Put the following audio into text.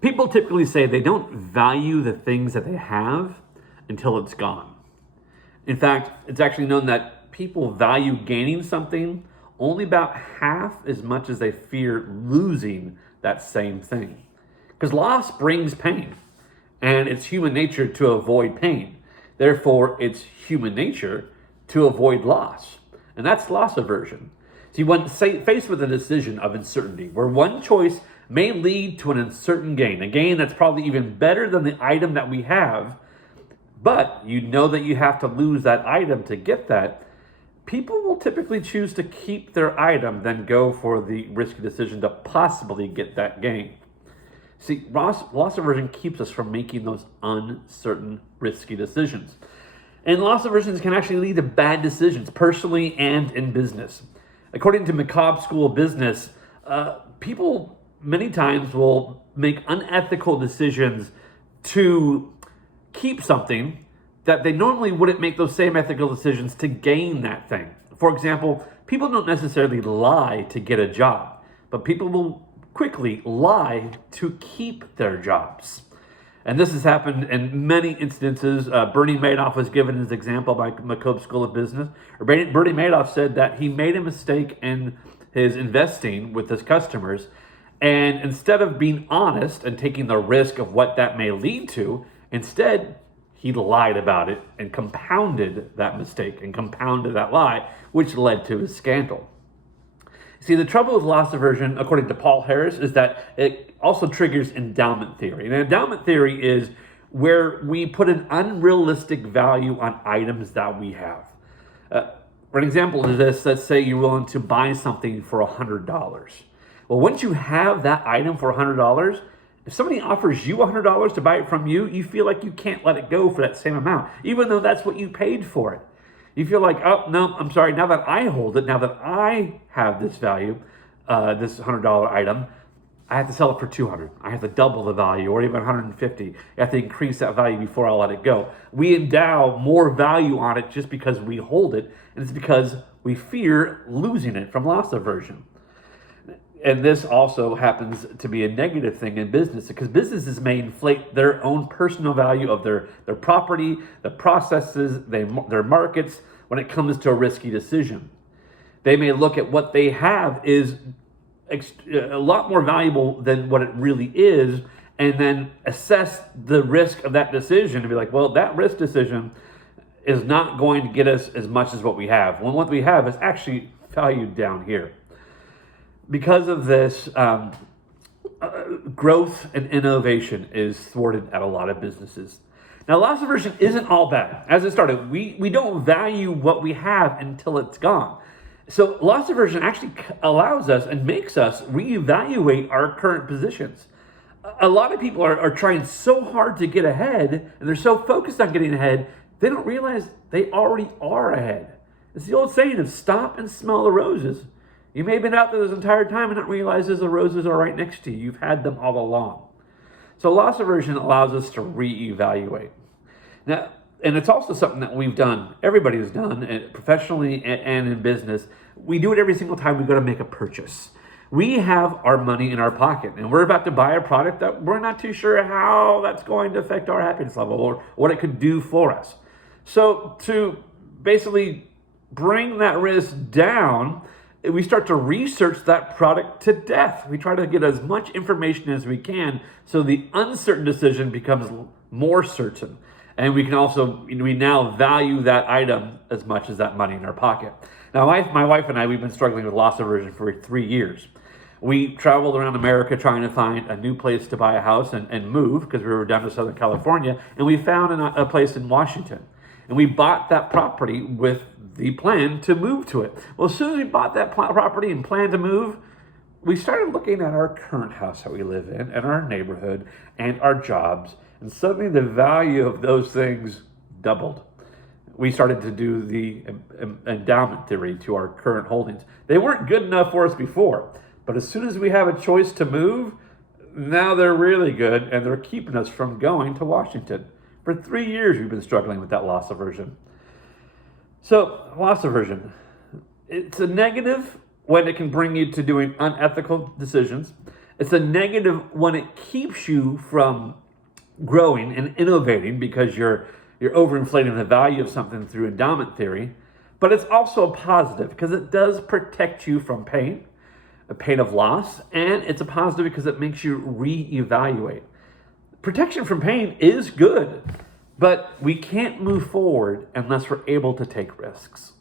People typically say they don't value the things that they have until it's gone. In fact, it's actually known that people value gaining something only about half as much as they fear losing that same thing. Because loss brings pain, and it's human nature to avoid pain. Therefore, it's human nature to avoid loss. And that's loss aversion. See, when faced with a decision of uncertainty, where one choice may lead to an uncertain gain, a gain that's probably even better than the item that we have, but you know that you have to lose that item to get that, people will typically choose to keep their item than go for the risky decision to possibly get that gain. See, loss aversion keeps us from making those uncertain, risky decisions. And loss aversions can actually lead to bad decisions, personally and in business. According to McCobb School of Business, people many times will make unethical decisions to keep something that they normally wouldn't make those same ethical decisions to gain that thing. For example, people don't necessarily lie to get a job, but people will quickly lie to keep their jobs. And this has happened in many instances. Bernie Madoff was given as example by McCobb School of Business. Bernie Madoff said that he made a mistake in his investing with his customers, and instead of being honest and taking the risk of what that may lead to, instead he lied about it and compounded that mistake and compounded that lie, which led to his scandal. See, the trouble with loss aversion, according to Paul Harris, is that it also triggers endowment theory. And endowment theory is where we put an unrealistic value on items that we have. For an example of this, let's say you're willing to buy something for $100. Well, once you have that item for $100, if somebody offers you $100 to buy it from you, you feel like you can't let it go for that same amount, even though that's what you paid for it. You feel like, oh, no, I'm sorry, now that I hold it, now that I have this value, this $100 item, I have to sell it for $200. I have to double the value, or even $150. I have to increase that value before I let it go. We endow more value on it just because we hold it, and it's because we fear losing it from loss aversion. And this also happens to be a negative thing in business, because businesses may inflate their own personal value of their property, the processes, their markets when it comes to a risky decision. They may look at what they have is a lot more valuable than what it really is, and then assess the risk of that decision and be like, well, that risk decision is not going to get us as much as what we have, when what we have is actually valued down here. Because of this, growth and innovation is thwarted at a lot of businesses. Now, loss aversion isn't all bad. As it started, we don't value what we have until it's gone. So loss aversion actually allows us and makes us reevaluate our current positions. A lot of people are trying so hard to get ahead, and they're so focused on getting ahead, they don't realize they already are ahead. It's the old saying of stop and smell the roses. You may have been out there this entire time and not realize the roses are right next to you. You've had them all along. So loss aversion allows us to reevaluate. Now, and it's also something that we've done, everybody has done, professionally and in business. We do it every single time we go to make a purchase. We have our money in our pocket, and we're about to buy a product that we're not too sure how that's going to affect our happiness level or what it could do for us. So to basically bring that risk down, we start to research that product to death. We try to get as much information as we can so the uncertain decision becomes more certain. And we now value that item as much as that money in our pocket. Now, my wife and I, we've been struggling with loss aversion for 3 years. We traveled around America trying to find a new place to buy a house and move, because we were down to Southern California, and we found a place in Washington. And we bought that property with the plan to move to it. Well, as soon as we bought that property and planned to move, we started looking at our current house that we live in and our neighborhood and our jobs. And suddenly the value of those things doubled. We started to do the endowment theory to our current holdings. They weren't good enough for us before, but as soon as we have a choice to move, now they're really good, and they're keeping us from going to Washington. For 3 years, we've been struggling with that loss aversion. So, loss aversion, it's a negative when it can bring you to doing unethical decisions. It's a negative when it keeps you from growing and innovating because you're overinflating the value of something through endowment theory. But it's also a positive because it does protect you from pain, a pain of loss, and it's a positive because it makes you reevaluate. Protection from pain is good, but we can't move forward unless we're able to take risks.